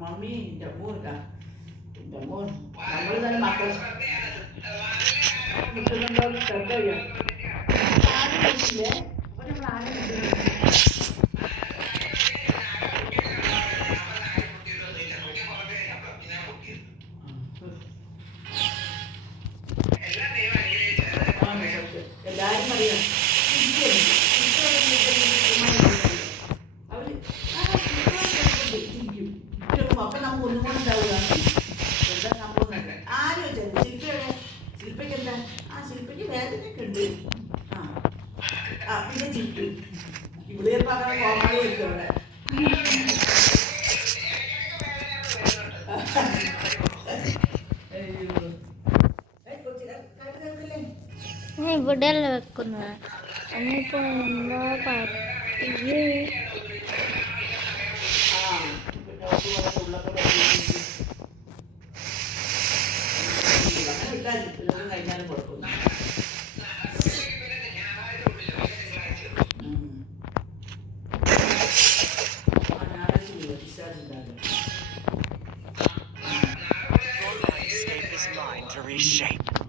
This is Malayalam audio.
മമ്മി എൻ്റെ അമ്മൂട്ടാ എൻ്റെ അമ്മൂ നമ്മൾ തന്നെ മക്കൾ കിട്ടുന്നുണ്ടോ ശ്രദ്ധ ചെയ്യാം ആരും കിട്ടില്ലേ അപ്പോൾ നമ്മൾ ആരും കിട്ടുന്നില്ല എല്ലാവരും അറിയാം അപ്പം നമുക്ക് ഒന്നും കൂടെ ഉണ്ടാവുക എന്താ സംഭവം എന്നല്ല ആരും വെച്ചാൽ ശില്പയുടെ ശില്പയ്ക്ക് എന്താ ആ ശില്പയ്ക്ക് വേദനയൊക്കെ ഉണ്ട് പിന്നെ ചിരിക്കും ഇവിടെ ചിലപ്പോൾ അങ്ങനെ കോമാളി ആയിരിക്കും അവിടെ ഇവിടെയല്ല വെക്കുന്നത് എന്നിപ്പോ എന്താ പറ്റിയേ കഴിഞ്ഞാലും കുഴപ്പമില്ല Your mind escape is mine to reshape.